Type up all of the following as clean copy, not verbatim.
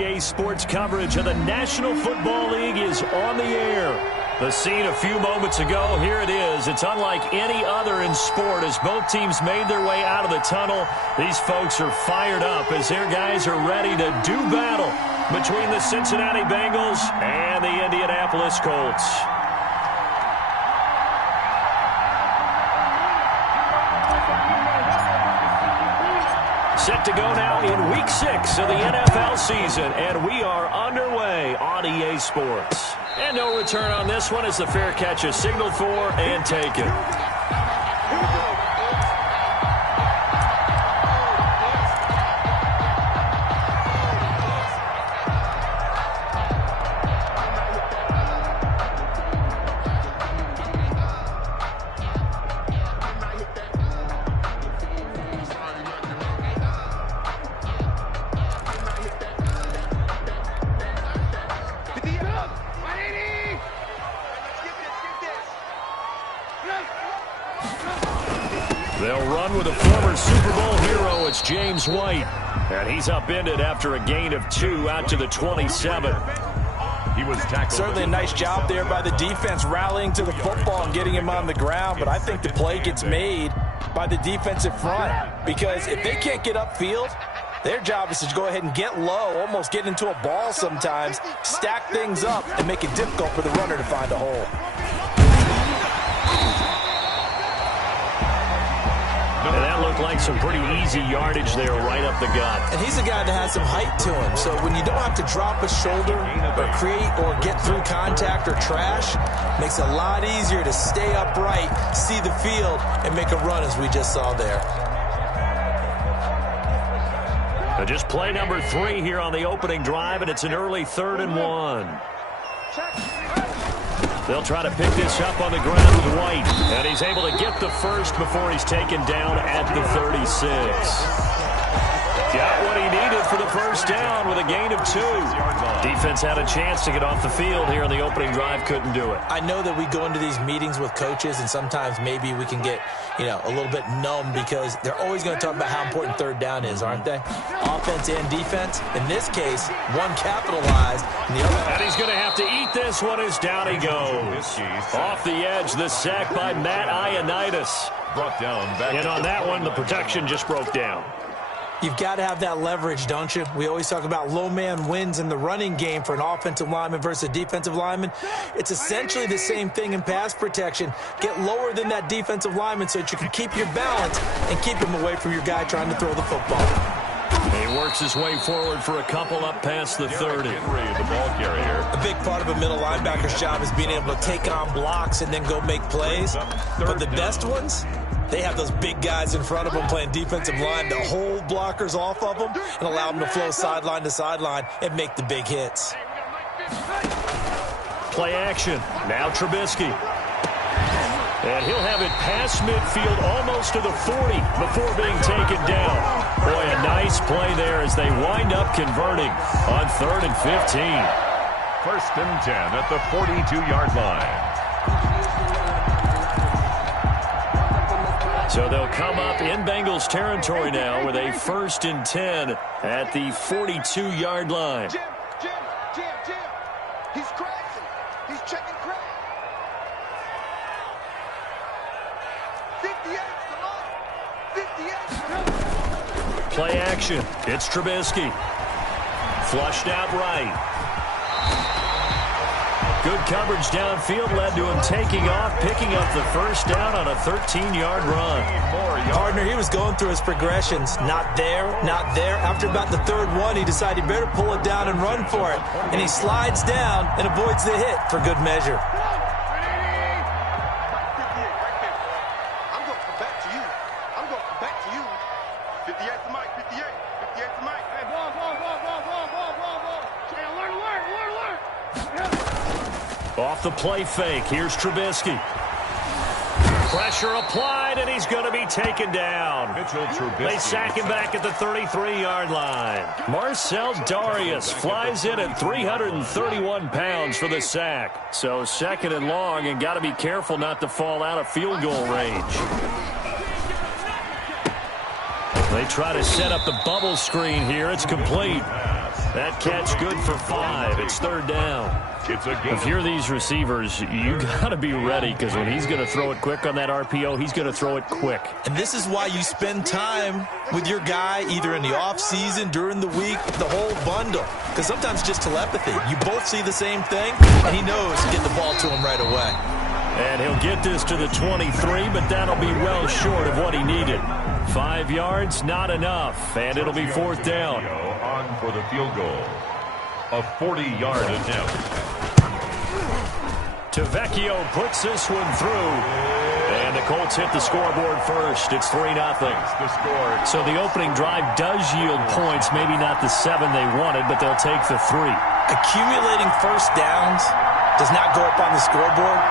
OTA Sports coverage of the National Football League is on the air. The scene a few moments ago, here it is. It's unlike any other in sport as both teams made their way out of the tunnel. These folks are fired up as their guys are ready to do battle between the Cincinnati Bengals and the Indianapolis Colts. Set to go now in Week 6 of the NFL season, and we are underway on EA Sports. And no return on this one as the fair catch is signaled for and taken. They'll run with a former Super Bowl hero. It's James White. And he's upended after a gain of 2 out to the 27. He was tackled. Certainly a nice job there by the defense rallying to the football and getting him on the ground. But I think the play gets made by the defensive front. Because if they can't get upfield, their job is to go ahead and get low, almost get into a ball sometimes, stack things up, and make it difficult for the runner to find a hole. And that looked like some pretty easy yardage there right up the gut. And he's a guy that has some height to him. So when you don't have to drop a shoulder or create or get through contact or trash, makes it a lot easier to stay upright, see the field, and make a run as we just saw there. Now just play number 3 here on the opening drive, and it's an early 3rd and 1. They'll try to pick this up on the ground with White. And he's able to get the first before he's taken down at the 36. Got what he needed for the first down with a gain of 2. Defense had a chance to get off the field here on the opening drive. Couldn't do it. I know that we go into these meetings with coaches, and sometimes maybe we can get, a little bit numb because they're always going to talk about how important 3rd down is, aren't they? Offense and defense. In this case, one capitalized, and the other. And he's going to have to eat this one as down he goes. Off the edge, the sack by Matt Ioannidis. Brought down back. And on that one, the protection just broke down. You've got to have that leverage, don't you? We always talk about low man wins in the running game for an offensive lineman versus a defensive lineman. It's essentially the same thing in pass protection. Get lower than that defensive lineman so that you can keep your balance and keep him away from your guy trying to throw the football. He works his way forward for a couple up past the 30. The ball carrier. A big part of a middle linebacker's job is being able to take on blocks and then go make plays. But the best ones, they have those big guys in front of them playing defensive line to hold blockers off of them and allow them to flow sideline to sideline and make the big hits. Play action. Now Trubisky. And he'll have it past midfield almost to the 40 before being taken down. Boy, a nice play there as they wind up converting on 3rd and 15. 1st and 10 at the 42-yard line. So they'll come up in Bengals territory now with a 1st and 10 at the 42-yard line. Jim. He's crashing. He's checking crack. 58, come on. 58. Play action. It's Trubisky. Flushed out right. Good coverage downfield led to him taking off, picking up the first down on a 13-yard run. Partner, he was going through his progressions. Not there, not there. After about the 3rd one, he decided he better pull it down and run for it. And he slides down and avoids the hit for good measure. I'm going to come back to you. 58 to Mike, 58. 58 to Mike. Hey, ball. Off the play fake, here's Trubisky. Pressure applied, and he's going to be taken down. They sack him back at the 33-yard line. Marcel Darius flies in at 331 pounds for the sack. So 2nd and long, and got to be careful not to fall out of field goal range. They try to set up the bubble screen here. It's complete. That catch good for 5. It's third down. If you're these receivers, you got to be ready, because when he's going to throw it quick on that RPO, he's going to throw it quick. And this is why you spend time with your guy either in the offseason, during the week, the whole bundle. Because sometimes it's just telepathy. You both see the same thing, and he knows to get the ball to him right away. And he'll get this to the 23, but that'll be well short of what he needed. 5 yards, not enough, and it'll be fourth down. On for the field goal. A 40-yard attempt. TheVecchio puts this one through. And the Colts hit the scoreboard first. It's 3-0. So the opening drive does yield points, maybe not the 7 they wanted, but they'll take the 3. Accumulating first downs does not go up on the scoreboard,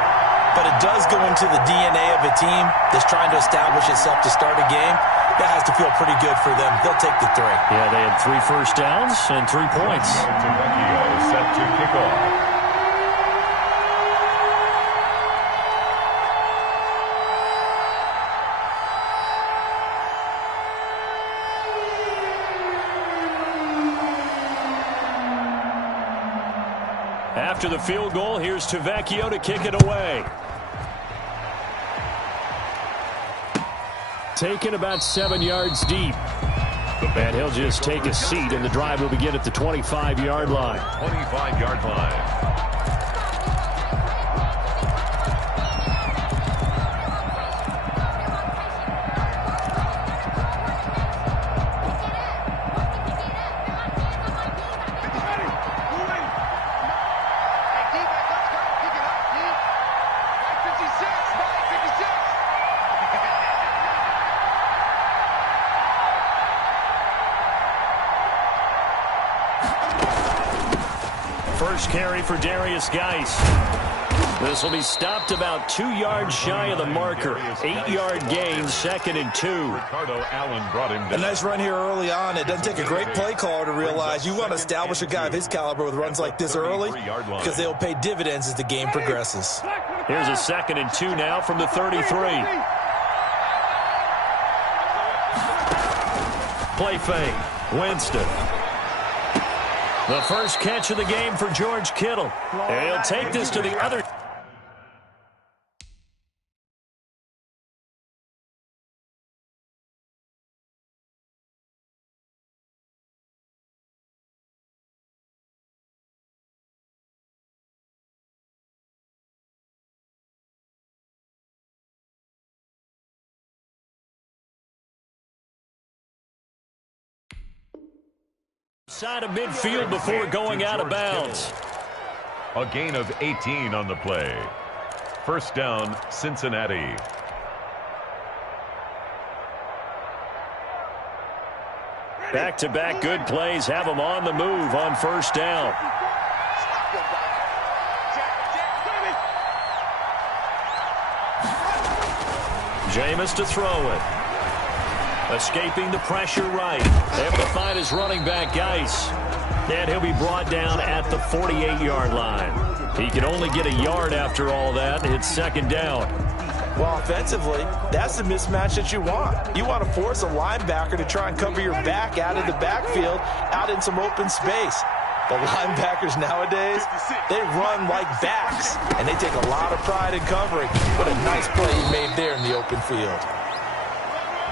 but it does go into the DNA of a team that's trying to establish itself to start a game. That has to feel pretty good for them. They'll take the 3. Yeah, they had 3 first downs and 3 points. TheVecchio set to kick off. After the field goal, here's TheVecchio to kick it away. Taken about 7 yards deep. And he'll just take a seat, and the drive will begin at the 25-yard line. 25-yard line. First carry for Darius Geis. This will be stopped about 2 yards shy of the marker. 8-yard gain, 2nd and 2. Ricardo Allen brought him down. A nice run here early on. It doesn't take a great play caller to realize you want to establish a guy of his caliber with runs like this early, because they'll pay dividends as the game progresses. Here's a 2nd and 2 now from the 33. Play fake. Winston. The first catch of the game for George Kittle. And he'll take this to the other. Side of midfield before going out of bounds. A gain of 18 on the play. First down, Cincinnati. Back-to-back good plays have them on the move on first down. Jameis to throw it. Escaping the pressure right. Able to find his running back, Geis. And he'll be brought down at the 48-yard line. He can only get a yard after all that, and it's second down. Well, offensively, that's the mismatch that you want. You want to force a linebacker to try and cover your back out of the backfield, out in some open space. The linebackers nowadays, they run like backs, and they take a lot of pride in covering. What a nice play he made there in the open field.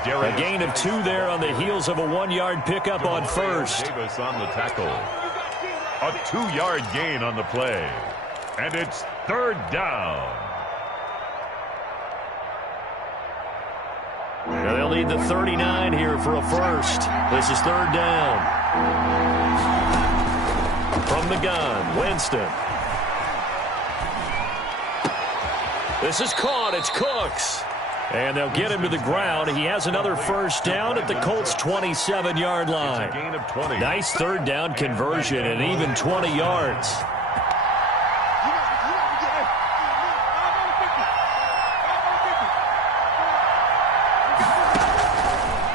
A gain of 2 there on the heels of a 1-yard pickup on first. Davis on the tackle. A 2-yard gain on the play. And it's third down. Now they'll need the 39 here for a first. This is third down. From the gun, Winston. This is caught. It's Cooks. And they'll get him to the ground. He has another first down at the Colts' 27-yard line. Gain of 20. Nice third down conversion and even 20 yards.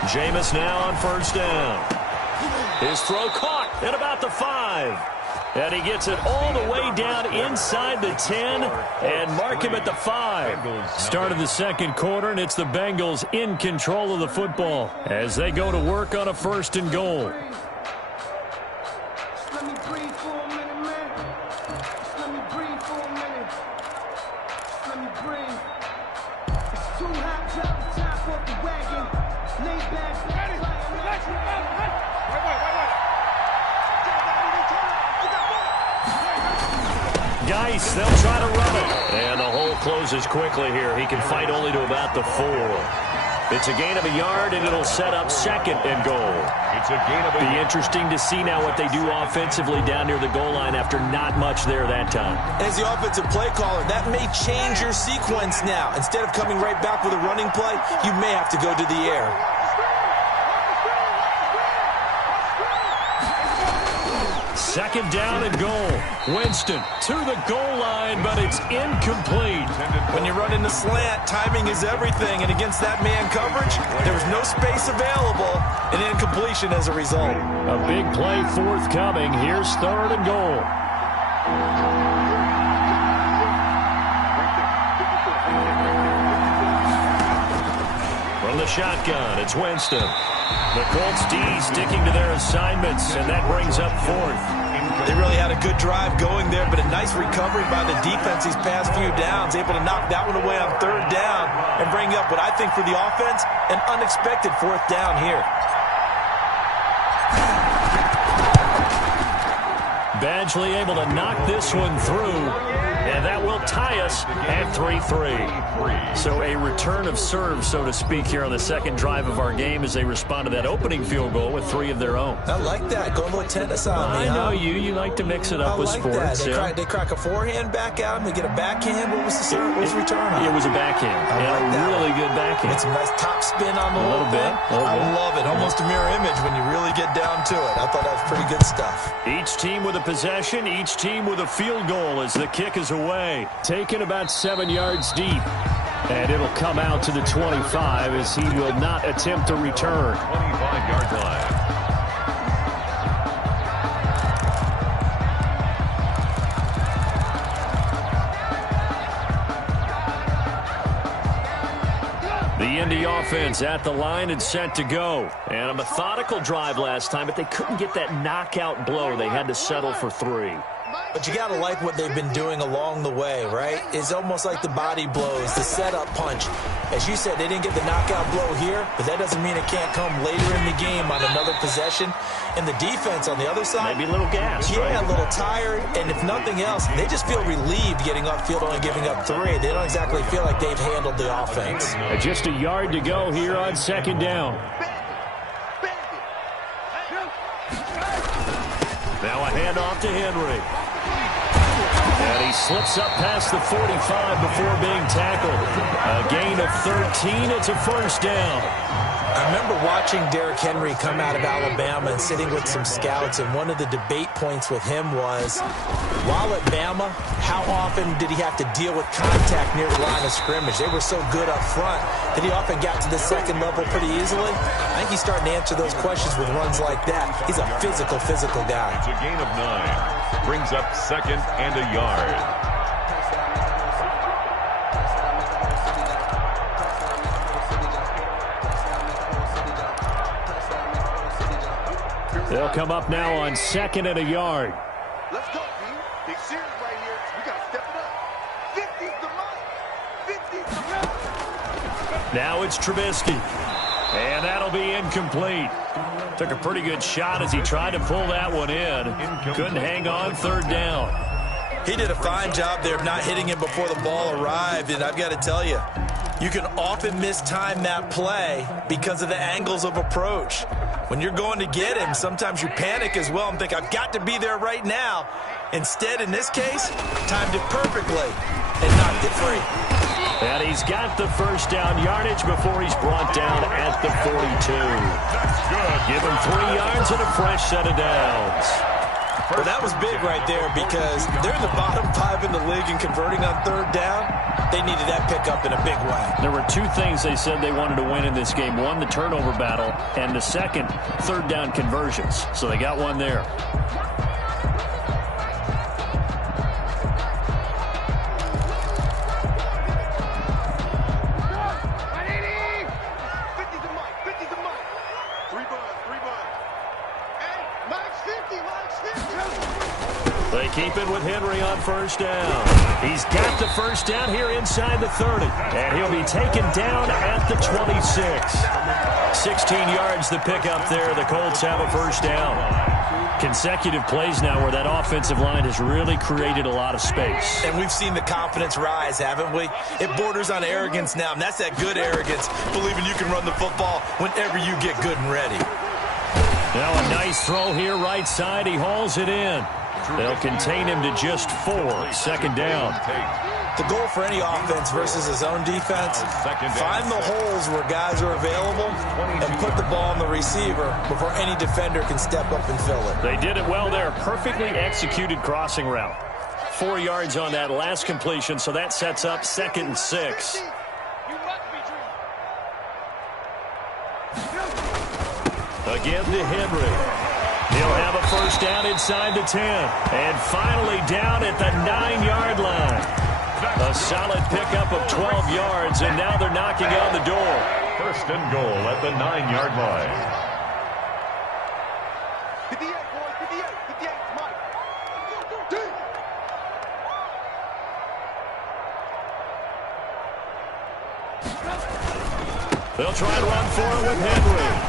Jameis now on first down. His throw caught at about the 5. And he gets it all the way down inside the 10 and mark him at the 5. Start of the second quarter, and it's the Bengals in control of the football as they go to work on a 1st and goal. space. They'll try to run it. And the hole closes quickly here. He can fight only to about the 4. It's a gain of a yard, and it'll set up 2nd and goal. It's a gain of a Be interesting to see now what they do offensively down near the goal line after not much there that time. As the offensive play caller, that may change your sequence now. Instead of coming right back with a running play, you may have to go to the air. Second down and goal. Winston to the goal line, but it's incomplete. When you run in the slant, timing is everything, and against that man coverage, there was no space available, and incompletion as a result. A big play forthcoming. Here's 3rd and goal. From the shotgun, it's Winston. The Colts D sticking to their assignments, and that brings up 4th. They really had a good drive going there, but a nice recovery by the defense these past few downs, able to knock that one away on 3rd down and bring up what I think for the offense, an unexpected 4th down here. Badgley able to knock this one through, and that will tie us at 3-3. So a return of serve, so to speak, here on the second drive of our game as they respond to that opening field goal with 3 of their own. I like that. Go a little tennis on me. I know you like to mix it up with sports. That. They crack a forehand back at him. They get a backhand. What was the serve? What was the return on? It was a backhand. And a really good backhand. It's a nice top spin on the little bit. I love it. Almost a mirror image when you really get down to it. I thought that was pretty good stuff. Each team with a possession, each team with a field goal as the kick is away. Taken about 7 yards deep. And it'll come out to the 25 as he will not attempt to return. 25-yard line. The Indy offense at the line and set to go. And a methodical drive last time, but they couldn't get that knockout blow. They had to settle for 3. But you got to like what they've been doing along the way, right? It's almost like the body blows, the setup punch. As you said, they didn't get the knockout blow here, but that doesn't mean it can't come later in the game on another possession. And the defense on the other side, maybe a little gas, yeah, right? A little tired. And if nothing else, they just feel relieved getting upfield only giving up 3. They don't exactly feel like they've handled the offense. Just a yard to go here on 2nd down. Now a handoff to Henry. And he slips up past the 45 before being tackled. A gain of 13. It's a 1st down. I remember watching Derrick Henry come out of Alabama and sitting with some scouts, and one of the debate points with him was, while at Bama, how often did he have to deal with contact near the line of scrimmage? They were so good up front that he often got to the 2nd level pretty easily. I think he's starting to answer those questions with runs like that. He's a physical guy. It's a gain of 9. Brings up 2nd and a yard. They'll come up now on 2nd and a yard. Let's go, team. Big series right here. We got to step it up. 50's the mark. 50's the mark. Now it's Trubisky. And that'll be incomplete. Took a pretty good shot as he tried to pull that one in. Couldn't hang on 3rd down. He did a fine job there of not hitting him before the ball arrived, and I've got to tell you, you can often mistime that play because of the angles of approach. When you're going to get him, sometimes you panic as well and think, I've got to be there right now. Instead, in this case, timed it perfectly and knocked it free. And he's got the 1st down yardage before he's brought down at the 42. That's good. Give him 3 yards and a fresh set of downs. Well, that was big right there because they're in the bottom 5 in the league in converting on 3rd down. They needed that pickup in a big way. There were 2 things they said they wanted to win in this game. One, the turnover battle, and the second, 3rd down conversions. So they got one there. They keep it with Henry on 1st down. He's got the 1st down here inside the 30. And he'll be taken down at the 26. 16 yards the pickup there. The Colts have a 1st down. Consecutive plays now where that offensive line has really created a lot of space. And we've seen the confidence rise, haven't we? It borders on arrogance now, and that's that good arrogance, believing you can run the football whenever you get good and ready. Now a nice throw here right side. He hauls it in. They'll contain him to just 4. Second down. The goal for any offense versus his own defense, find the holes where guys are available and put the ball on the receiver before any defender can step up and fill it. They did it well there. Perfectly executed crossing route. 4 yards on that last completion, so that sets up 2nd and 6. Again to Henry. He'll have a first down inside the 10. And finally down at the 9-yard line. A solid pickup of 12 yards, and now they're knocking on the door. First and goal at the 9-yard line. 58, boys, 58, 58, Mike. They'll try and run for it with Henry.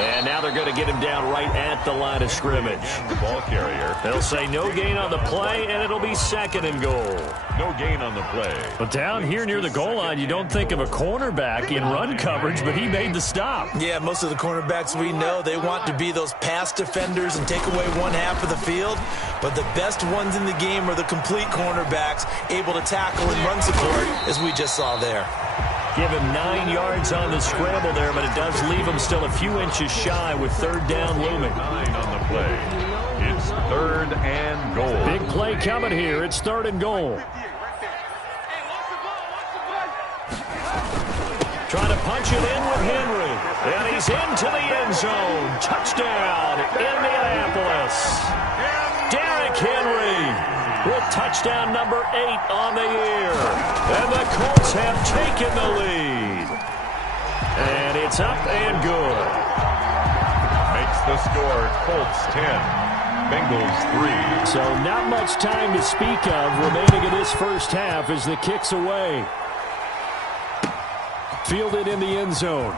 And now they're going to get him down right at the line of scrimmage. The ball carrier. They'll say no gain on the play, and it'll be 2nd and goal. No gain on the play. But down here near the goal line, you don't think of a cornerback in run coverage, but he made the stop. Yeah, most of the cornerbacks we know, they want to be those pass defenders and take away one half of the field. But the best ones in the game are the complete cornerbacks, able to tackle and run support, as we just saw there. Give him 9 yards on the scramble there, but it does leave him still a few inches shy with 3rd down looming. 9 on the play. It's 3rd and goal. Big play coming here. It's 3rd and goal. Trying to punch it in with Henry. And he's into the end zone. Touchdown, Indianapolis. Derrick Henry with touchdown number 8 on the year. And the Colts have taken the lead. And it's up and good. Makes the score Colts 10, Bengals 3. So not much time to speak of remaining in this first half as the kick's away. Fielded in the end zone.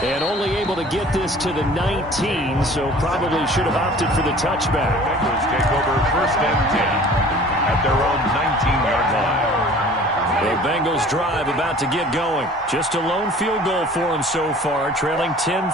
And only able to get this to the 19, so probably should have opted for the touchback. Bengals take over 1st and 10 at their own 19-yard line. The Bengals drive about to get going. Just a lone field goal for them so far, trailing 10-3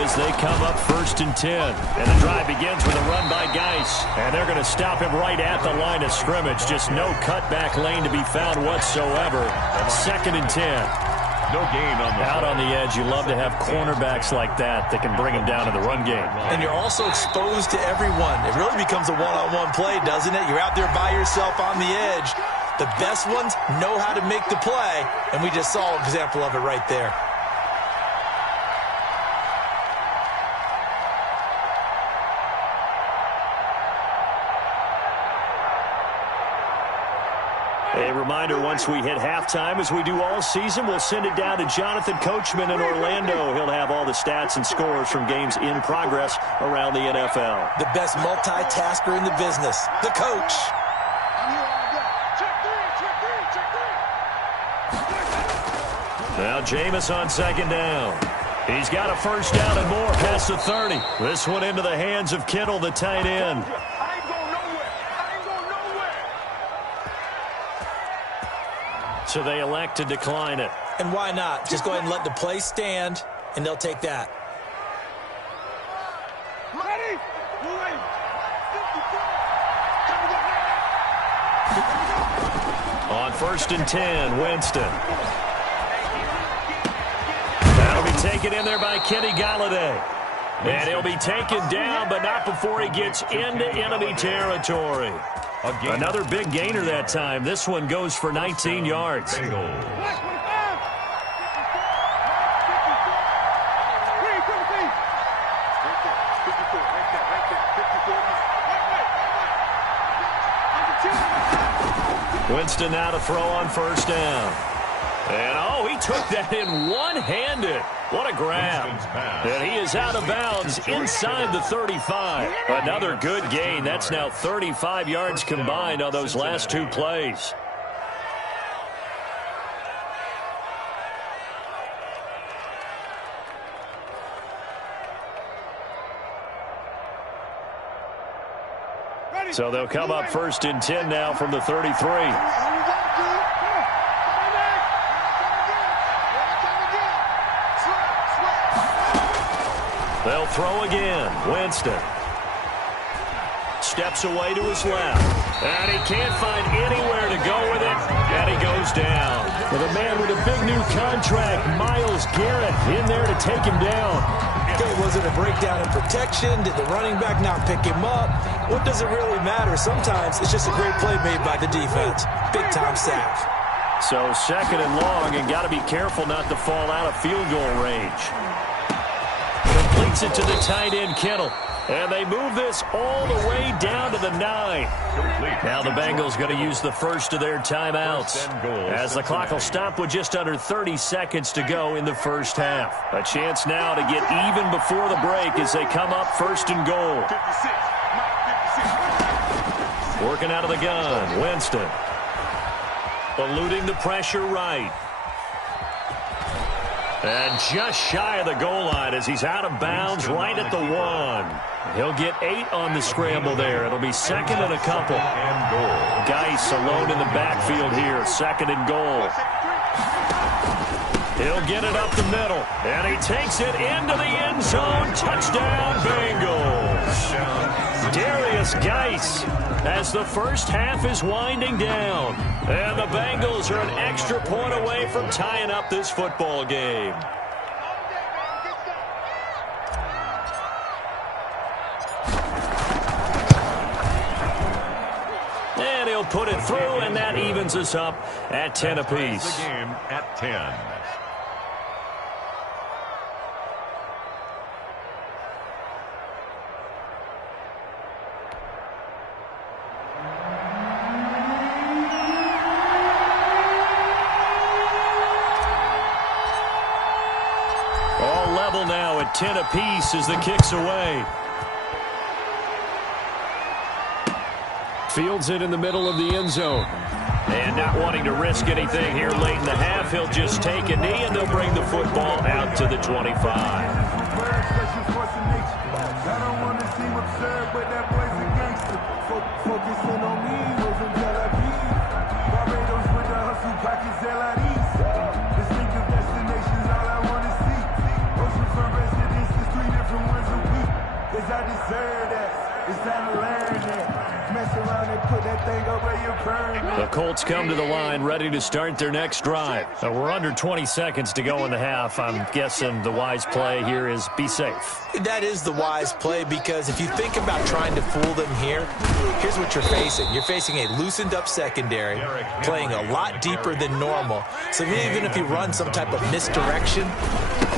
as they come up 1st and 10. And the drive begins with a run by Geis. And they're going to stop him right at the line of scrimmage. Just no cutback lane to be found whatsoever. 2nd and 10. No gain on the out on the edge. You love to have cornerbacks like that that can bring them down in the run game. And you're also exposed to everyone. It really becomes a one-on-one play, doesn't it? You're out there by yourself on the edge. The best ones know how to make the play, and we just saw an example of it right there. A reminder, once we hit halftime, as we do all season, we'll send it down to Jonathan Coachman in Orlando. He'll have all the stats and scores from games in progress around the NFL. The best multitasker in the business, the coach. Now Jameis on 2nd down. He's got a first down and more past the 30. This one into the hands of Kittle, the tight end. So they elect to decline it. And why not? Just go ahead and let the play stand, and they'll take that. On 1st and 10, Winston. That'll be taken in there by Kenny Golladay. And he'll be taken down, but not before he gets into enemy territory. Another big gainer that time. This one goes for 19 yards. Winston now to throw on 1st down. And, oh, he took that in one-handed. What a grab. And he is out of bounds inside the 35. Another good gain. That's now 35 yards combined on those last 2 plays. So they'll come up 1st and 10 now from the 33. They'll throw again. Winston steps away to his left. And he can't find anywhere to go with it. And he goes down. With a man with a big new contract, Myles Garrett, in there to take him down. Okay, was it a breakdown in protection? Did the running back not pick him up? What does it really matter? Sometimes it's just a great play made by the defense. Big-time sack. So 2nd and long, and got to be careful not to fall out of field goal range. Completes it to the tight end, Kittle. And they move this all the way down to the 9. Now the Bengals going to use the first of their timeouts, as the clock will stop with just under 30 seconds to go in the first half. A chance now to get even before the break as they come up 1st and goal. Working out of the gun, Winston. Eluding the pressure right. And just shy of the goal line as he's out of bounds right at the 1. He'll get 8 on the scramble there. It'll be 2nd and a couple. Geis alone in the backfield here. 2nd and goal. He'll get it up the middle. And he takes it into the end zone. Touchdown, Bengals. Darius Geis, as the first half is winding down. And the Bengals are an extra point away from tying up this football game. And he'll put it through, and that evens us up at 10 apiece. The game at 10. All level now at 10 apiece as the kick's away. Fields it in the middle of the end zone. And not wanting to risk anything here late in the half, he'll just take a knee, and they'll bring the football out to the 25. The Colts come to the line ready to start their next drive. We're under 20 seconds to go in the half. I'm guessing the wise play here is be safe. That is the wise play, because if you think about trying to fool them here, here's what you're facing. You're facing a loosened up secondary, playing a lot deeper than normal. So even if you run some type of misdirection,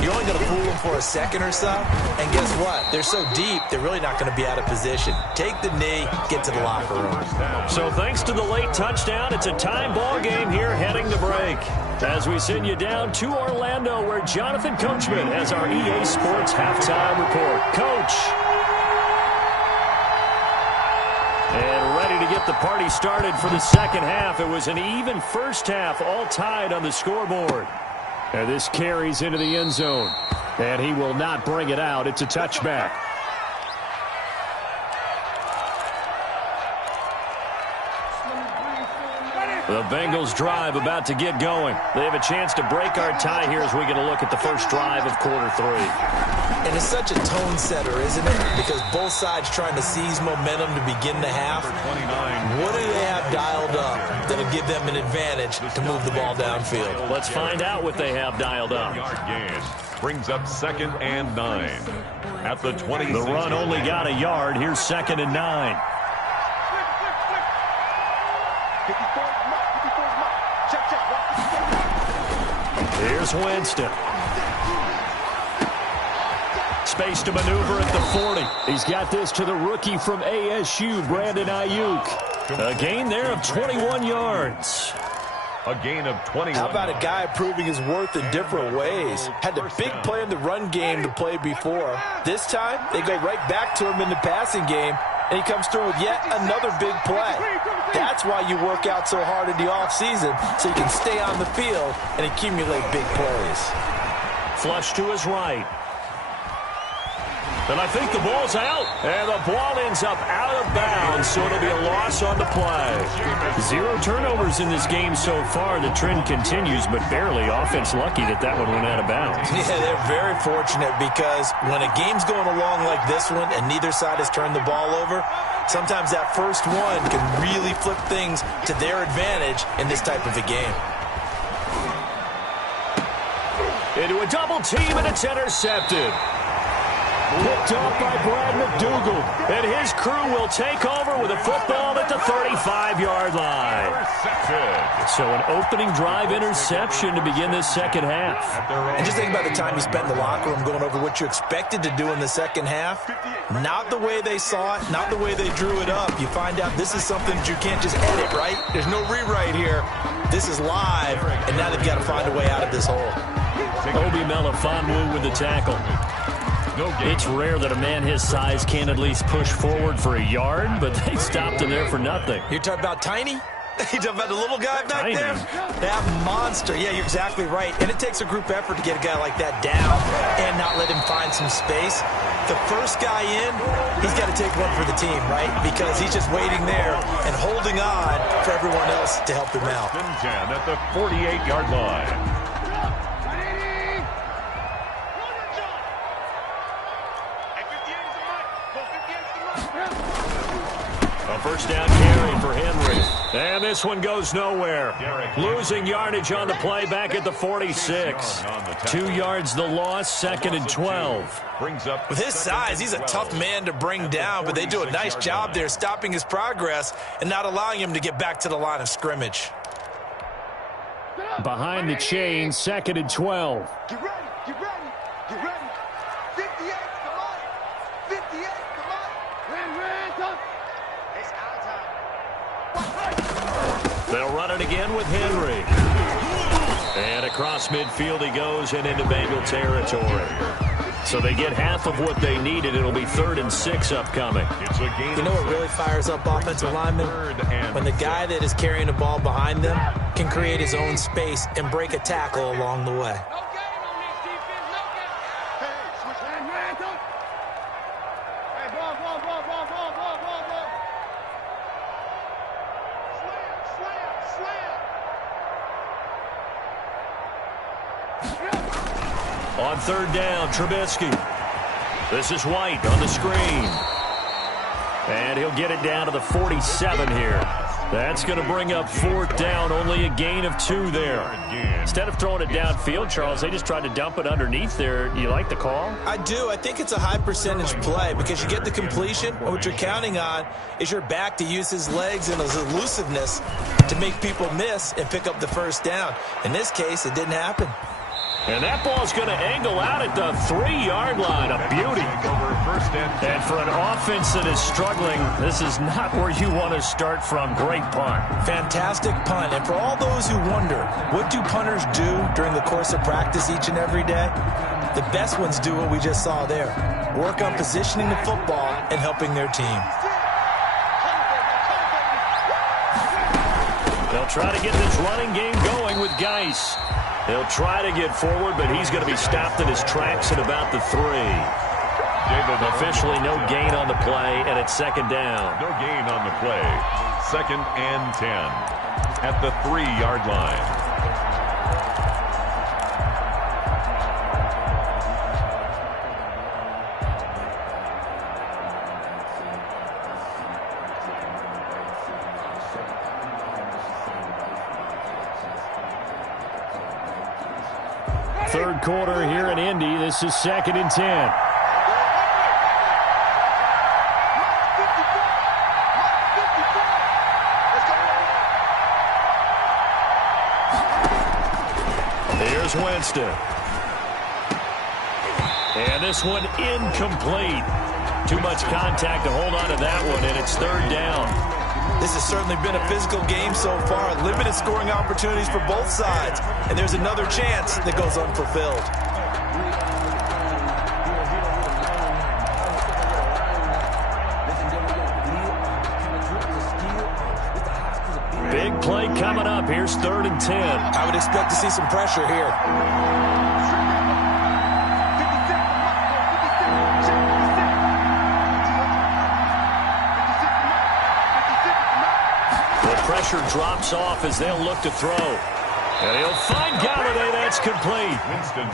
you're only going to fool them for a second or so. And guess what? They're so deep, they're really not going to be out of position. Take the knee, get to the locker room. So thanks to the late touchdown, it's a tie ball game here heading to break. As we send you down to Orlando, where Jonathan Coachman has our EA Sports halftime report. Coach. And ready to get the party started for the second half. It was an even first half, all tied on the scoreboard. And this carries into the end zone. And he will not bring it out. It's a touchback. The Bengals drive about to get going. They have a chance to break our tie here as we get a look at the first drive of quarter 3. And it's such a tone setter, isn't it? Because both sides trying to seize momentum to begin the half. What do they have dialed up that'll give them an advantage to move the ball downfield? Let's find out what they have dialed up. Brings up 2nd and 9. At the 20. The run only got a yard. Here's 2nd and 9. Here's Winston. Space to maneuver at the 40. He's got this to the rookie from ASU, Brandon Ayuk. A gain there of 21 yards. A gain of 21. How about a guy proving his worth in different ways? Had a big play in the run game to play before. This time, they go right back to him in the passing game, and he comes through with yet another big play. That's why you work out so hard in the offseason, so you can stay on the field and accumulate big plays. Flush to his right. And I think the ball's out. And the ball ends up out of bounds, so it'll be a loss on the play. 0 turnovers in this game so far. The trend continues, but barely. Offense lucky that one went out of bounds. Yeah, they're very fortunate because when a game's going along like this one and neither side has turned the ball over, sometimes that first one can really flip things to their advantage in this type of a game. Into a double team, and it's intercepted. Picked off by Brad McDougal. And his crew will take over with a football at the 35-yard line. So an opening drive interception to begin this second half. And just think about the time you spent in the locker room going over what you expected to do in the second half. Not the way they saw it, not the way they drew it up. You find out this is something that you can't just edit, right? There's no rewrite here. This is live, and now they've got to find a way out of this hole. Obi Melifonwu with the tackle. It's rare that a man his size can at least push forward for a yard, but they stopped him there for nothing. You're talking about Tiny? You're talking about the little guy back Tiny. there? That monster. Yeah, you're exactly right. And it takes a group effort to get a guy like that down and not let him find some space. The first guy in, he's got to take one for the team, right? Because he's just waiting there and holding on for everyone else to help him out. 10 at the 48-yard line. A first down carry for Henry. And this one goes nowhere. Losing yardage on the play back at the 46. 2 yards the loss, 2nd and 12. With his size, he's a tough man to bring down, but they do a nice job there stopping his progress and not allowing him to get back to the line of scrimmage. Behind the chain, 2nd and 12. Get ready, get ready, get ready. 58 to Mike. 58 to Mike. It's our time. They'll run it again with Henry. And across midfield he goes and into Bengal territory. So they get half of what they needed. It'll be 3rd and 6 upcoming. You know what really fires up offensive linemen? When the guy that is carrying the ball behind them can create his own space and break a tackle along the way. On 3rd down, Trubisky. This is White on the screen. And he'll get it down to the 47 here. That's going to bring up 4th down, only a gain of 2 there. Instead of throwing it downfield, Charles, they just tried to dump it underneath there. Do you like the call? I do. I think it's a high percentage play because you get the completion, and what you're counting on is your back to use his legs and his elusiveness to make people miss and pick up the 1st down. In this case, it didn't happen. And that ball's going to angle out at the 3-yard line. A beauty. And for an offense that is struggling, this is not where you want to start from. Great punt. Fantastic punt. And for all those who wonder, what do punters do during the course of practice each and every day? The best ones do what we just saw there. Work on positioning the football and helping their team. They'll try to get this running game going with Geis. He'll try to get forward, but he's going to be stopped in his tracks at about the 3. Officially no gain on the play, and it's 2nd down. No gain on the play. 2nd and 10 at the 3-yard line. Third quarter here in Indy. This is 2nd and 10. Here's Winston. And this one incomplete. Too much contact to hold on to that one, and it's 3rd down. This has certainly been a physical game so far. Limited scoring opportunities for both sides. And there's another chance that goes unfulfilled. Big play coming up. Here's 3rd and 10. I would expect to see some pressure here. pressure drops off as they'll look to throw. And he'll find Galladay. That's complete.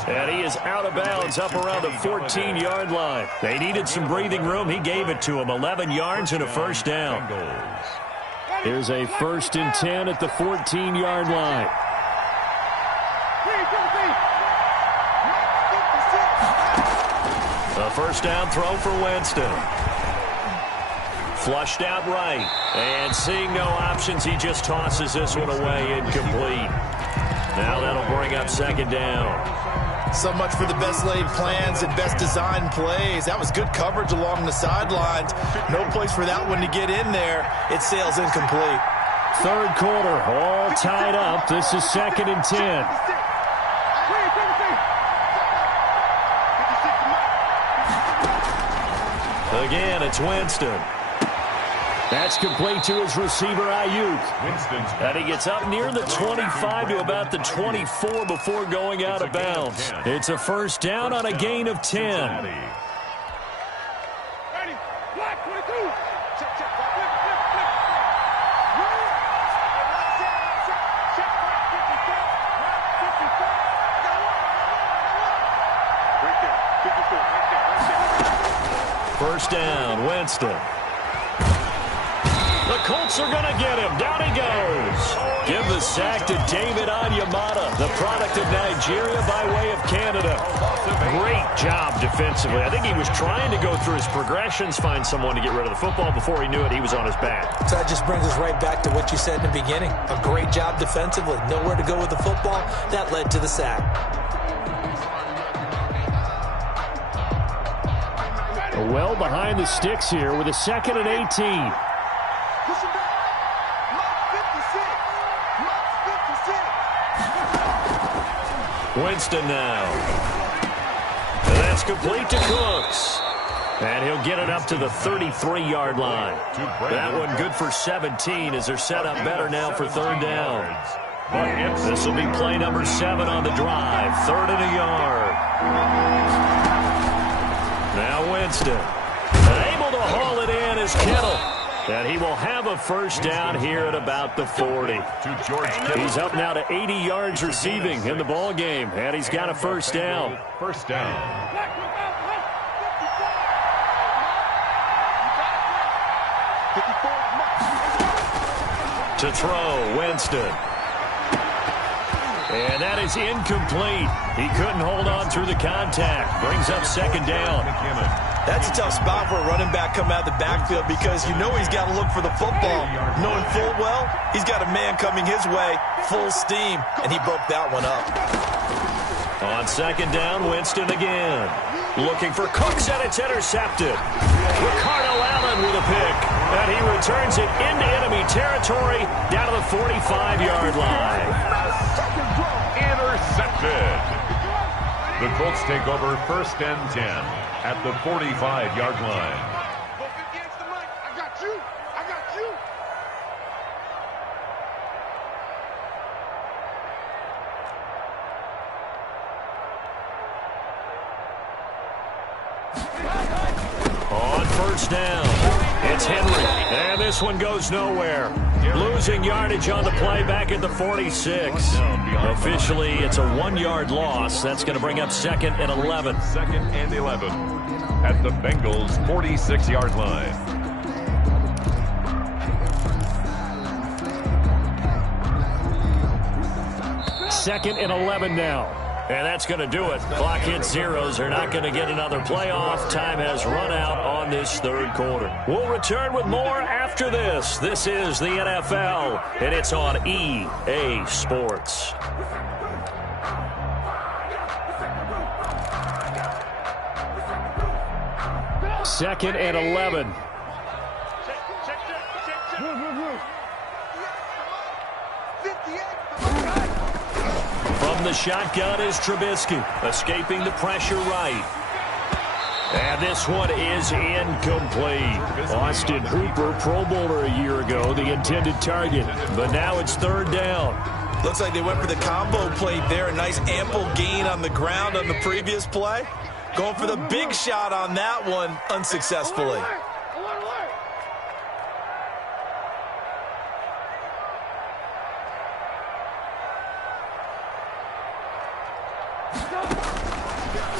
And he is out of bounds up around the 14-yard line. They needed some breathing room. He gave it to him. 11 yards and a first down. Here's a 1st and 10 at the 14-yard line. A first down throw for Winston. Flushed out right. And seeing no options, he just tosses this one away incomplete. Now that'll bring up 2nd down. So much for the best laid plans and best designed plays. That was good coverage along the sidelines. No place for that one to get in there. It sails incomplete. 3rd quarter, all tied up. This is 2nd and 10. Again, it's Winston. That's complete to his receiver, Ayuk. And he gets up near the 25 to about the 24 before going out of bounds. It's a first down on a gain of 10. First down, Winston. The Colts are going to get him. Down he goes. Give the sack to David Onyemata, the product of Nigeria by way of Canada. Great job defensively. I think he was trying to go through his progressions, find someone to get rid of the football. Before he knew it, he was on his back. So that just brings us right back to what you said in the beginning. A great job defensively. Nowhere to go with the football. That led to the sack. Well behind the sticks here with a 2nd and 18. Winston now. And that's complete to Cooks. And he'll get it up to the 33-yard line. That one good for 17 as they're set up better now for 3rd down. This will be play number 7 on the drive. 3rd and a yard. Now Winston. And able to haul it in is Kittle. And he will have a first down here at about the 40. He's up now to 80 yards receiving in the ball game, and he's got a first down. First down. To throw, Winston. And that is incomplete. He couldn't hold on through the contact. Brings up 2nd down. That's a tough spot for a running back coming out of the backfield because you know he's got to look for the football. Knowing full well, he's got a man coming his way, full steam, and he broke that one up. On 2nd down, Winston again. Looking for Cooks, and it's intercepted. Ricardo Allen with a pick, and he returns it into enemy territory down to the 45-yard line. Intercepted. The Colts take over 1st and 10 at the 45-yard line. I got you. I got you. On 1st down, it's Henry, and this one goes nowhere. Losing yardage on the play back at the 46. Officially, it's a 1-yard loss. That's going to bring up 2nd and 11. 2nd and 11 at the Bengals' 46-yard line. Second and 11 now. And that's going to do it. Clock hits zeros. They're not going to get another playoff. Time has run out on this 3rd quarter. We'll return with more after this. This is the NFL, and it's on EA Sports. Second and 11. From the shotgun is Trubisky, escaping the pressure right. And this one is incomplete. Austin Hooper, Pro Bowler a year ago, the intended target. But now it's 3rd down. Looks like they went for the combo plate there. A nice ample gain on the ground on the previous play. Going for the big shot on that one unsuccessfully.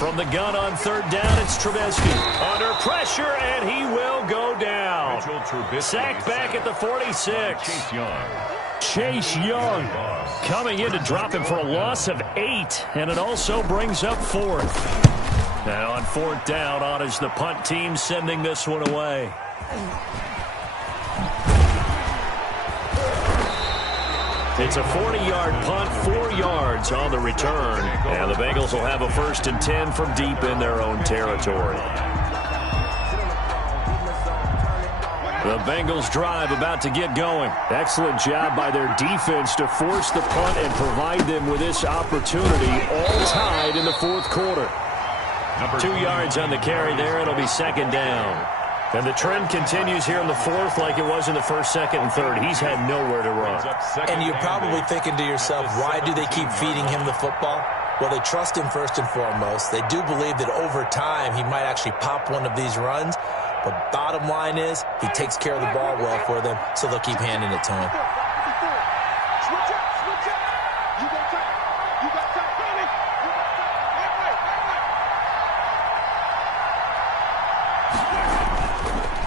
From the gun on third down, it's Trubisky. Under pressure, and he will go down. Sacked back at the 46. Chase Young coming in to drop him for a loss of 8, and it also brings up 4th. Now on 4th down, on is the punt team sending this one away. It's a 40-yard punt, 4 yards on the return. And the Bengals will have a 1st and 10 from deep in their own territory. The Bengals drive about to get going. Excellent job by their defense to force the punt and provide them with this opportunity, all tied in the 4th quarter. 2 yards on the carry there. It'll be 2nd down. And the trend continues here in the 4th like it was in the 1st, 2nd, and 3rd. He's had nowhere to run. And you're probably thinking to yourself, why do they keep feeding him the football? Well, they trust him first and foremost. They do believe that over time he might actually pop one of these runs. But bottom line is, he takes care of the ball well for them, so they'll keep handing it to him.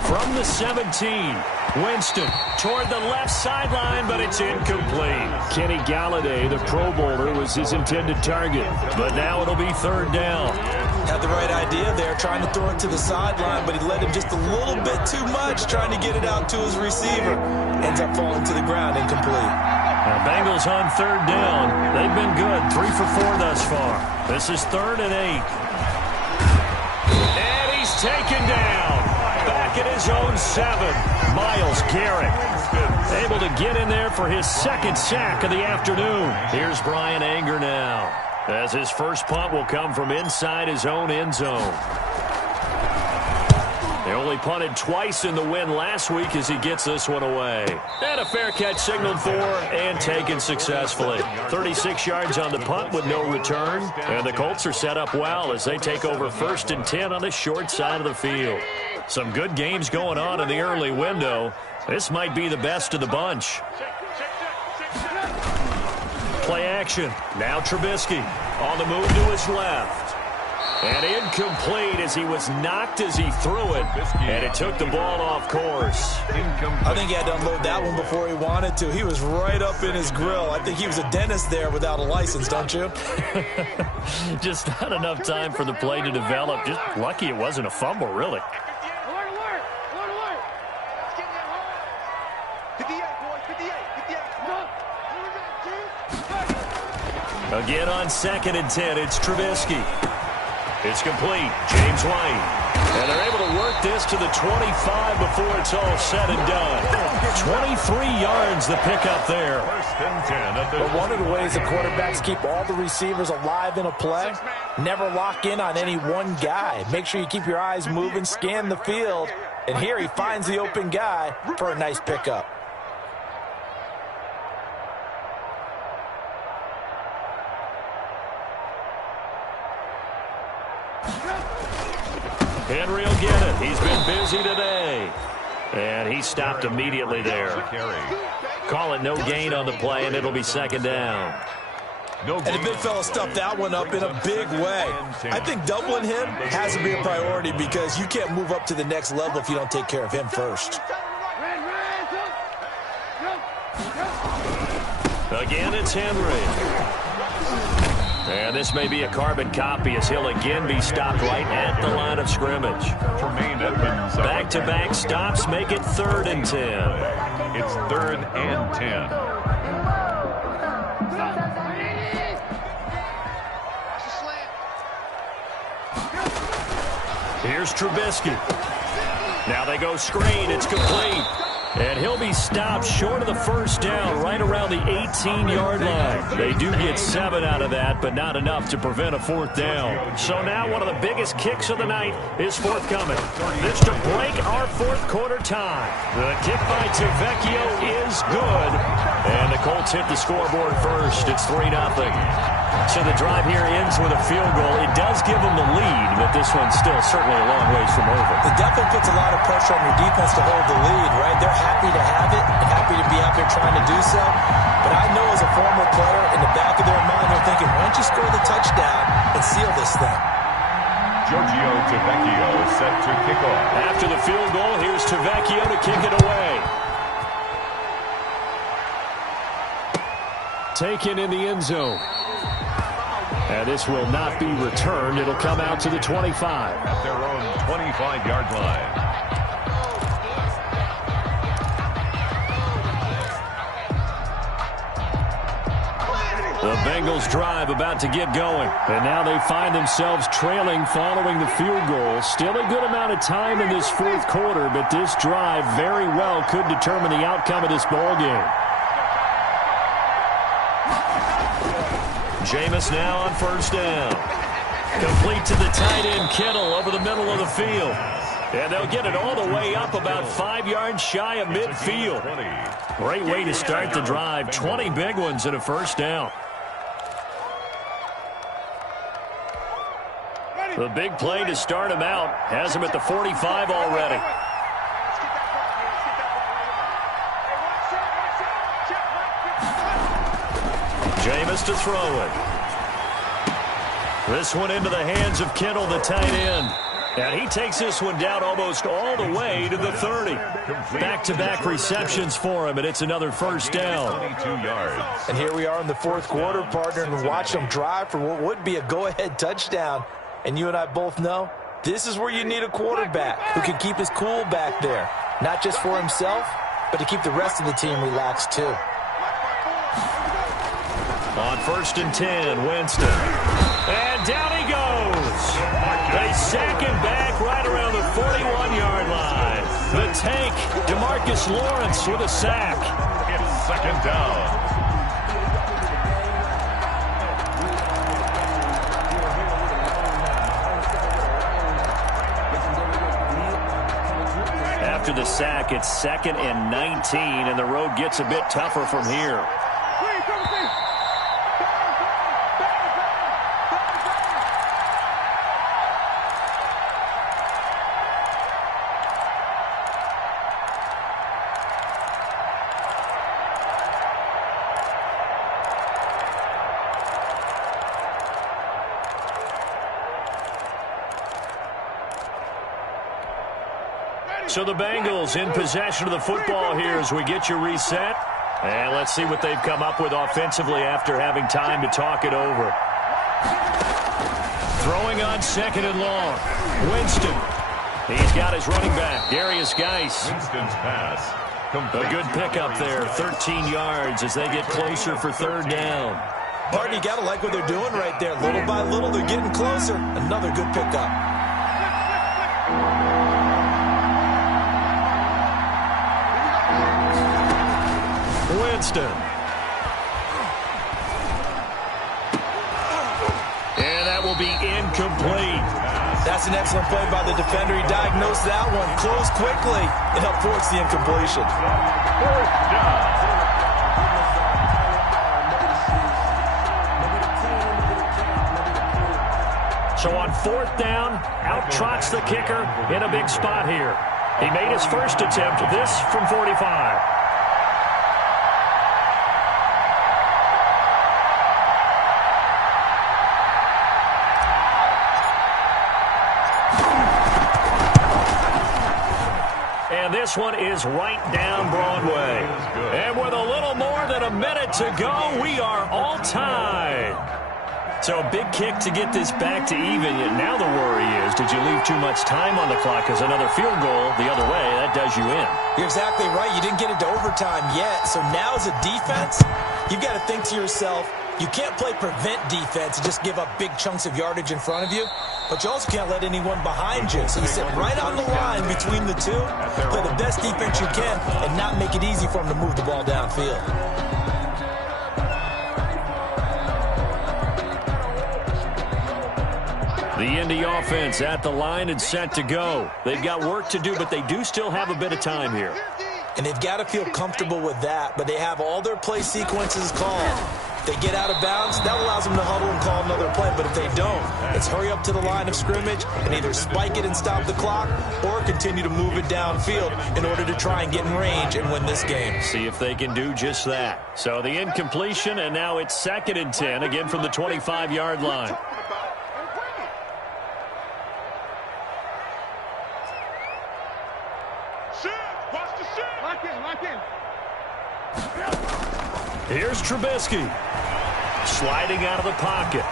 From the 17, Winston toward the left sideline, but it's incomplete. Kenny Galladay, the Pro Bowler, was his intended target, but now it'll be 3rd down. Had the right idea there, trying to throw it to the sideline, but he led him just a little bit too much, trying to get it out to his receiver. Ends up falling to the ground, incomplete. Now, Bengals on 3rd down. They've been good, 3 for 4 thus far. This is 3rd and 8. And he's taken down. Back at his own 7. Myles Garrett able to get in there for his 2nd sack of the afternoon. Here's Brian Anger now, as his first punt will come from inside his own end zone. They only punted twice in the win last week as he gets this one away. And a fair catch signaled for and taken successfully. 36 yards on the punt with no return. And the Colts are set up well as they take over 1st and 10 on the short side of the field. Some good games going on in the early window. This might be the best of the bunch. Play action. Now Trubisky on the move to his left. And incomplete as he was knocked as he threw it. And it took the ball off course. I think he had to unload that one before he wanted to. He was right up in his grill. I think he was a dentist there without a license, don't you? Just not enough time for the play to develop. Just lucky it wasn't a fumble, really. Again on 2nd and 10, it's Trubisky. It's complete. James White. And they're able to work this to the 25 before it's all said and done. 23 yards the pickup there. But one of the ways the quarterbacks keep all the receivers alive in a play, never lock in on any one guy. Make sure you keep your eyes moving, scan the field. And here he finds the open guy for a nice pickup. Henry will get it. He's been busy today. And he stopped immediately there. Call it no gain on the play, and it'll be 2nd down. And the big fella stuffed that one up in a big way. I think doubling him has to be a priority because you can't move up to the next level if you don't take care of him first. Again, it's Henry. And this may be a carbon copy as he'll again be stopped right at the line of scrimmage. Back-to-back stops make it 3rd and 10. It's 3rd and 10. Here's Trubisky. Now they go screen. It's complete. And he'll be stopped short of the 1st down right around the 18-yard line. They do get 7 out of that, but not enough to prevent a 4th down. So now one of the biggest kicks of the night is forthcoming. This to break our 4th quarter tie. The kick by Tavecchio is good. And the Colts hit the scoreboard first. It's 3-0. So the drive here ends with a field goal. It does give them the lead, but this one's still certainly a long ways from over. It definitely puts a lot of pressure on your defense to hold the lead, right? They're happy to have it and happy to be out there trying to do so. But I know as a former player, in the back of their mind, they're thinking, why don't you score the touchdown and seal this thing? Set to kick off. After the field goal, here's Tavecchio to kick it away. Taken in the end zone. And this will not be returned. It'll come out to the 25. At their own 25-yard line. The Bengals drive about to get going. And now they find themselves trailing following the field goal. Still a good amount of time in this fourth quarter, but this drive very well could determine the outcome of this ball game. Jameis now on first down. Complete to the tight end, Kittle, over the middle of the field. And they'll get it all the way up about 5 yards shy of midfield. Great way to start the drive. 20 big ones and a first down. The big play to start him out has him at the 45 already. Jameis to throw it. This one into the hands of Kittle, the tight end. And he takes this one down almost all the way to the 30. Back-to-back receptions for him, and it's another first down. 22 yards. And here we are in the fourth quarter, partner, and watch them drive for what would be a go-ahead touchdown. And you and I both know this is where you need a quarterback who can keep his cool back there. Not just for himself, but to keep the rest of the team relaxed too. On first and 10, Winston. And down he goes. They sack him back right around the 41-yard line. The tank, DeMarcus Lawrence with a sack. It's second down. After the sack, it's 2nd and 19, and the road gets a bit tougher from here. So the Bengals in possession of the football here as we get you reset. And let's see what they've come up with offensively after having time to talk it over. Throwing on 2nd and long. Winston. He's got his running back, Darius Geis. Winston's pass. A good pickup there, 13 yards as they get closer for 3rd down. Martin, you got to like what they're doing right there. Little by little, they're getting closer. Another good pickup. Winston. And that will be incomplete. That's an excellent play by the defender. He diagnosed that one, closed quickly, and helped force the incompletion. 4th down. So on 4th down, out trots the kicker in a big spot here. He made his first attempt, this from 45. And this one is right down Broadway. And with a little more than a minute to go, we are all tied. So a big kick to get this back to even. Now the worry is, did you leave too much time on the clock? Because another field goal the other way, that does you in. You're exactly right. You didn't get into overtime yet. So now as a defense, you've got to think to yourself, you can't play prevent defense and just give up big chunks of yardage in front of you. But you also can't let anyone behind you. So you sit right on the line between the two, play the best defense you can, and not make it easy for them to move the ball downfield. The Indy offense at the line and set to go. They've got work to do, but they do still have a bit of time here. And they've got to feel comfortable with that, but they have all their play sequences called. If they get out of bounds, that allows them to huddle and call another play. But if they don't, it's hurry up to the line of scrimmage and either spike it and stop the clock or continue to move it downfield in order to try and get in range and win this game. See if they can do just that. So the incompletion, and now it's 2nd and 10, again from the 25-yard line. Watch the shit. Lock in. Here's Trubisky. Sliding out of the pocket.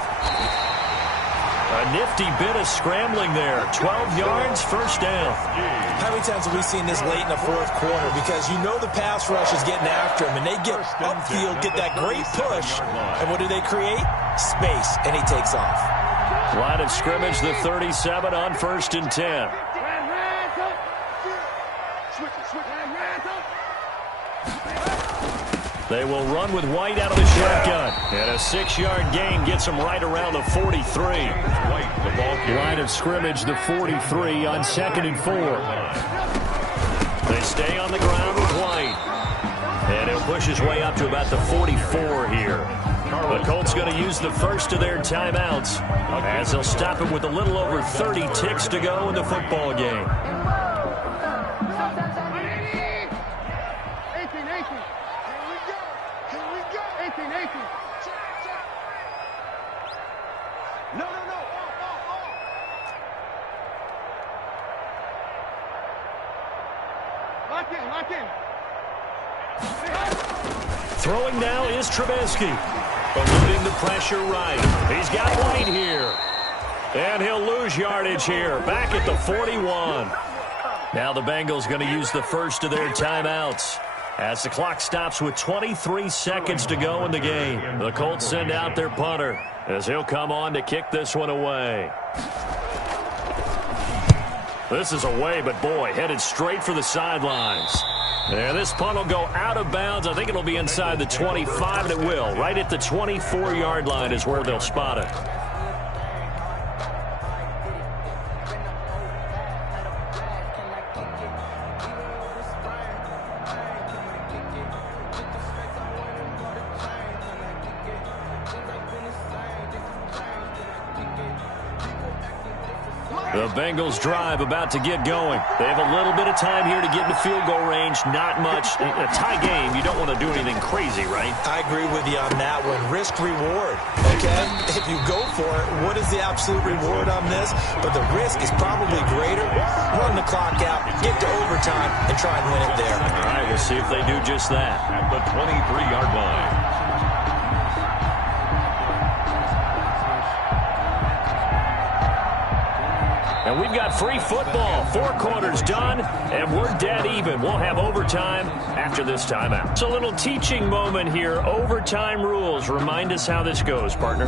A nifty bit of scrambling there. 12 yards, first down. How many times have we seen this late in the fourth quarter? Because you know the pass rush is getting after him, and they get upfield, get that great push, and what do they create? Space, and he takes off. Line of scrimmage, the 37 on 1st and 10. They will run with White out of the shotgun. And a 6-yard gain gets them right around the 43. Line of scrimmage, the 43 on 2nd and 4. They stay on the ground with White. And he'll push his way up to about the 44 here. The Colts going to use the first of their timeouts as they'll stop it with a little over 30 ticks to go in the football game. Lock in. Throwing now is Trubisky. Eluding the pressure right. He's got White here. And he'll lose yardage here. Back at the 41. Now the Bengals going to use the first of their timeouts as the clock stops with 23 seconds to go in the game. The Colts send out their punter as he'll come on to kick this one away. This is away, but boy, headed straight for the sidelines. And this punt will go out of bounds. I think it'll be inside the 25, and it will. Right at the 24-yard line is where they'll spot it. The Bengals drive about to get going. They have a little bit of time here to get into field goal range. Not much. In a tie game, you don't want to do anything crazy, right? I agree with you on that one. Risk reward, okay? If you go for it, what is the absolute reward on this? But the risk is probably greater. Run the clock out, get to overtime, and try and win it there. All right, we'll see if they do just that. At the 23-yard line. And we've got free football. 4 quarters done, and we're dead even. We'll have overtime after this timeout. It's a little teaching moment here. Overtime rules. Remind us how this goes, partner.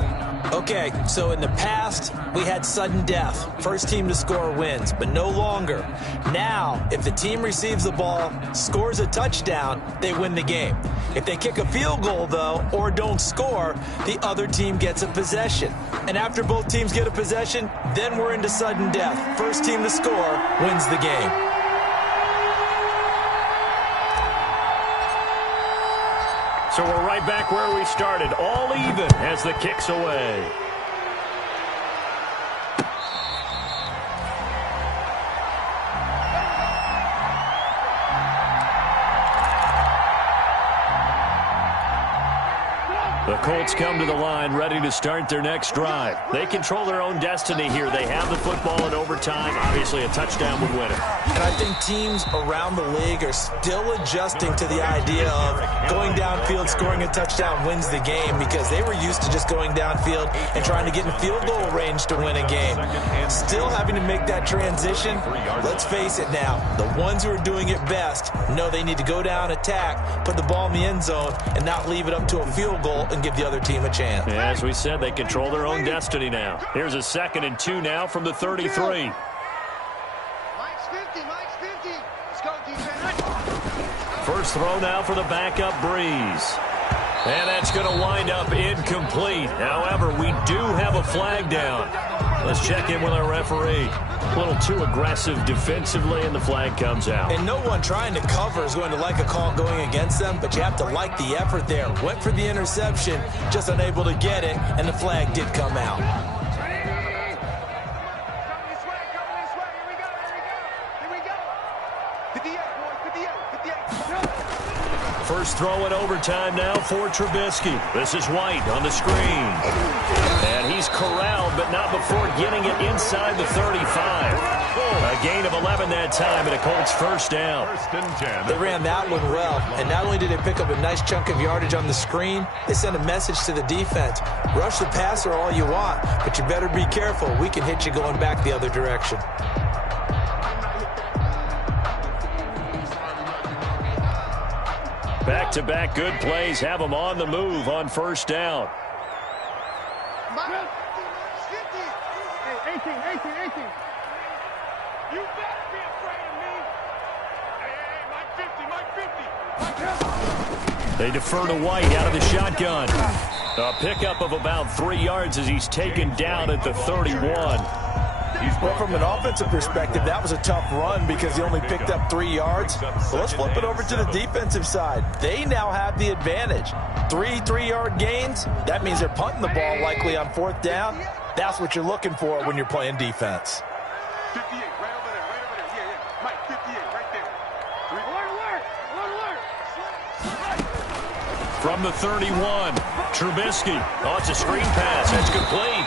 Okay, so in the past, we had sudden death. First team to score wins, but no longer. Now, if the team receives the ball, scores a touchdown, they win the game. If they kick a field goal, though, or don't score, the other team gets a possession. And after both teams get a possession, then we're into sudden death. First team to score wins the game. So we're right back where we started, all even as the kick's away. The Colts come to the line ready to start their next drive. They control their own destiny here. They have the football in overtime. Obviously, a touchdown would win it. And I think teams around the league are still adjusting to the idea of going downfield, scoring a touchdown wins the game, because they were used to just going downfield and trying to get in field goal range to win a game. Still having to make that transition. Let's face it now, the ones who are doing it best know they need to go down, attack, put the ball in the end zone, and not leave it up to a field goal and give the other team a chance. Yeah, as we said, they control their own destiny now. Here's a 2nd and 2 now from the 33. Mike's 50. Let's go, defense. First throw now for the backup Breeze. And that's going to wind up incomplete. However, we do have a flag down. Let's check in with our referee. A little too aggressive defensively, and the flag comes out. And no one trying to cover is going to like a call going against them, but you have to like the effort there. Went for the interception, just unable to get it, and the flag did come out. First throw in overtime now for Trubisky. This is White on the screen. And he's corralled, but not before getting it inside the 35. A gain of 11 that time, and a Colts first down. First and 10. They ran that one well, and not only did they pick up a nice chunk of yardage on the screen, they sent a message to the defense. Rush the passer all you want, but you better be careful. We can hit you going back the other direction. Back-to-back good plays have them on the move on first down. 18. You better be afraid of me. Hey, Mike 50. They defer to White out of the shotgun. A pickup of about 3 yards as he's taken down at the 31. Well, from an offensive perspective, that was a tough run because he only picked up 3 yards. So let's flip it over to the defensive side. They now have the advantage. 3-3-yard gains, that means they're punting the ball likely on fourth down. That's what you're looking for when you're playing defense. 58, right over there. Yeah. Mike, 58, right there. Alert. From the 31, Trubisky. Oh, it's a screen pass. That's complete.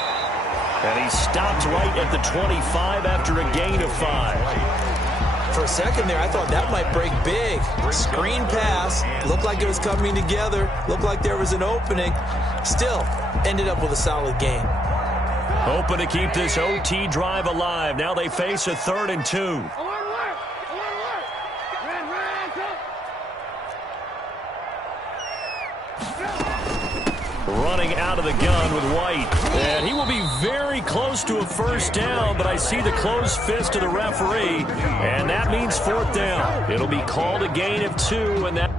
And he stopped right at the 25 after a gain of 5. For a second there, I thought that might break big. Screen pass, looked like it was coming together, looked like there was an opening. Still, ended up with a solid gain. Hoping to keep this OT drive alive. Now they face a 3rd and 2. Running out of the gun with White. And he will be very close to a first down, but I see the closed fist of the referee, and that means fourth down. It'll be called a gain of 2, and that...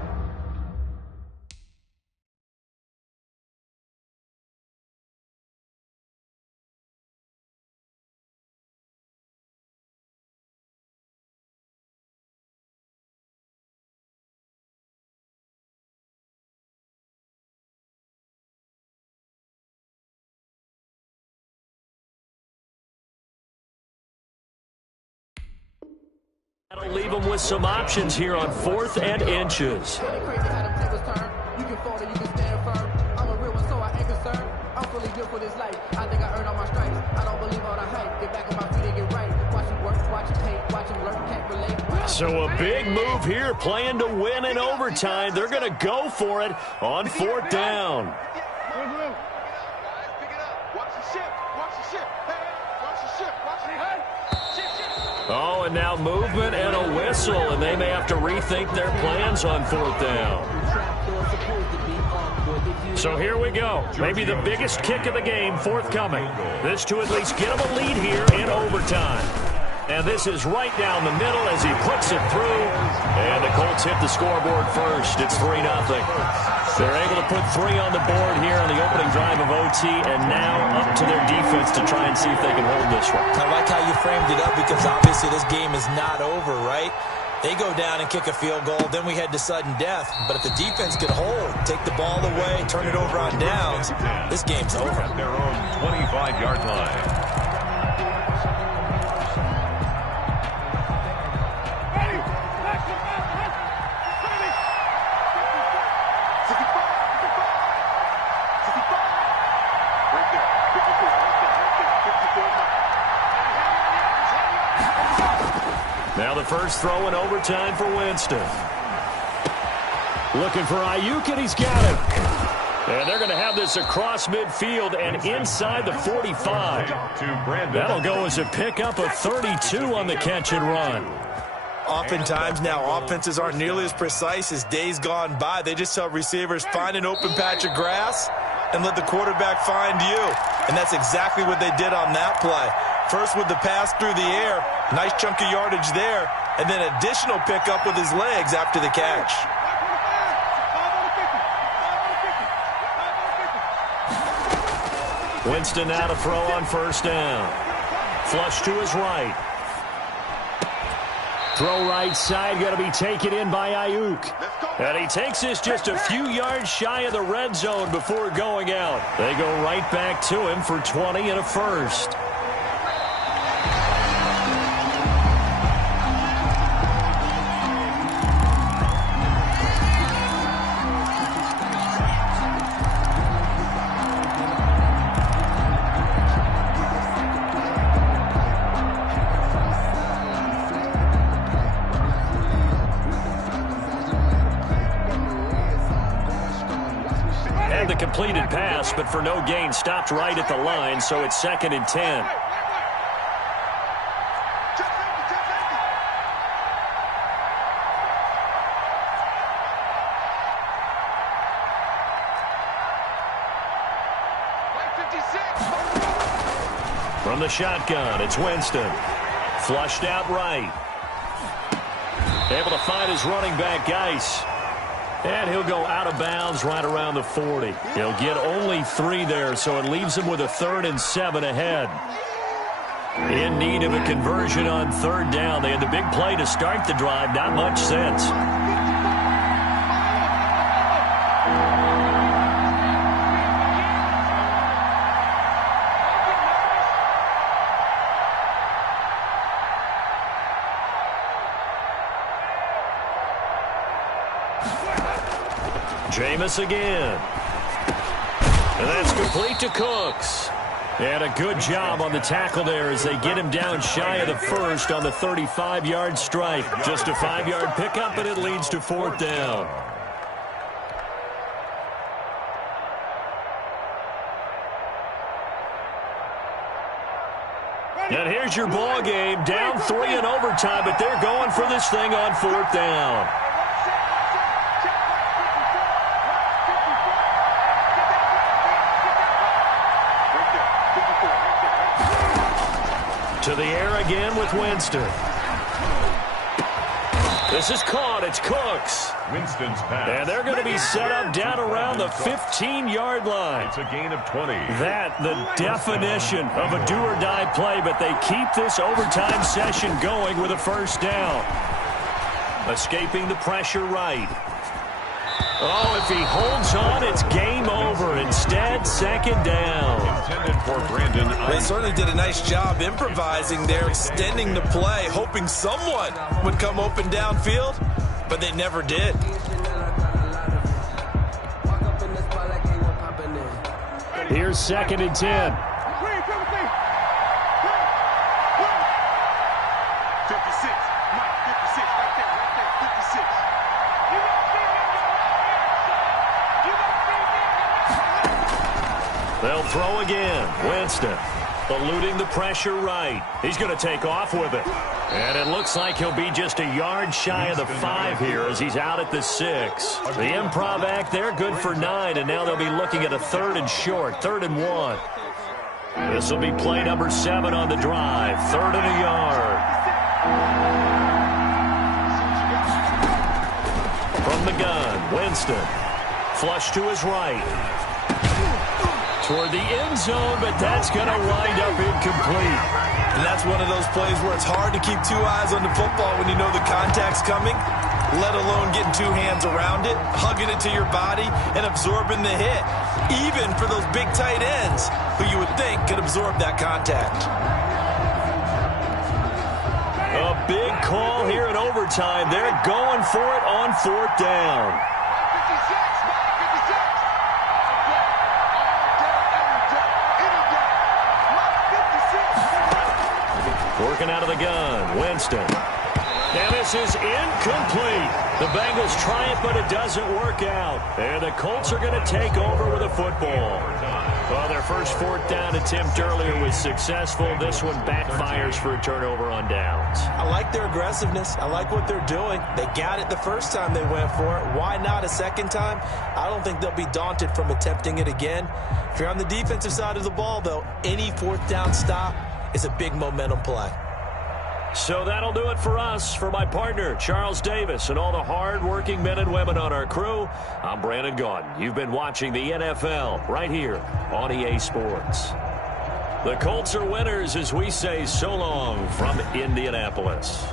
That'll leave them with some options here on 4th and inches. So a big move here, playing to win in overtime. They're going to go for it on 4th down. Oh, and now movement and a whistle, and they may have to rethink their plans on 4th down. So here we go. Maybe the biggest kick of the game forthcoming. This to at least get them a lead here in overtime. And this is right down the middle as he puts it through. And the Colts hit the scoreboard first. It's 3-0. They're able to put 3 on the board here on the opening drive of OT, and now up to their defense to try and see if they can hold this one. I like how you framed it up because obviously this game is not over, right? They go down and kick a field goal, then we head to sudden death. But if the defense can hold, take the ball away, turn it over on downs, this game's over. At their own 25-yard line. Now the first throw in overtime for Winston. Looking for Ayuk, and he's got it. And they're going to have this across midfield and inside the 45. That'll go as a pickup of 32 on the catch and run. Oftentimes now, offenses aren't nearly as precise as days gone by. They just tell receivers, find an open patch of grass and let the quarterback find you. And that's exactly what they did on that play. First with the pass through the air, nice chunk of yardage there, and then additional pickup with his legs after the catch. Winston now to throw on first down. Flush to his right. Throw right side, going to be taken in by Ayuk. And he takes this just a few yards shy of the red zone before going out. They go right back to him for 20 and a first. completed pass, but for no gain, stopped right at the line, so it's 2nd and 10. From the shotgun, it's Winston. Flushed out right. Able to find his running back, Geis. And he'll go out of bounds right around the 40. He'll get only 3 there, so it leaves him with a 3rd and 7 ahead. In need of a conversion on 3rd down. They had the big play to start the drive. Not much sense. Jameis again. And that's complete to Cooks. And a good job on the tackle there as they get him down shy of the 1st on the 35-yard strike. Just a 5-yard pickup, and it leads to 4th down. And here's your ball game. Down 3 in overtime, but they're going for this thing on 4th down. To the air again with Winston. This is caught. It's Cooks. Winston's pass. And they're going to be set up down around the 15-yard line. It's a gain of 20. That, the definition of a do-or-die play, but they keep this overtime session going with a 1st down. Escaping the pressure right. Oh, if he holds on, it's game over. Instead, 2nd down. Intended for Brandon. They certainly did a nice job improvising there, extending the play, hoping someone would come open downfield, but they never did. Here's 2nd and 10. 56. Mike, 56. Right there, 56. They'll throw again. Winston eluding the pressure right. He's going to take off with it. And it looks like he'll be just a yard shy of the 5 here as he's out at the 6. The improv act there, good for 9, and now they'll be looking at a 3rd and short, 3rd and 1. This will be play number 7 on the drive, 3rd and a yard. From the gun, Winston. Flush to his right. Toward the end zone, but that's going to wind up incomplete. And that's one of those plays where it's hard to keep 2 eyes on the football when you know the contact's coming, let alone getting 2 hands around it, hugging it to your body, and absorbing the hit, even for those big tight ends who you would think could absorb that contact. A big call here in overtime. They're going for it on 4th down. Working out of the gun, Winston. And this is incomplete. The Bengals try it, but it doesn't work out. And the Colts are going to take over with a football. Well, their first 4th down attempt earlier was successful. This one backfires for a turnover on downs. I like their aggressiveness. I like what they're doing. They got it the first time they went for it. Why not a second time? I don't think they'll be daunted from attempting it again. If you're on the defensive side of the ball, though, any 4th down stop is a big momentum play. So that'll do it for us. For my partner, Charles Davis, and all the hard-working men and women on our crew, I'm Brandon Gaudin. You've been watching the NFL right here on EA Sports. The Colts are winners as we say so long from Indianapolis.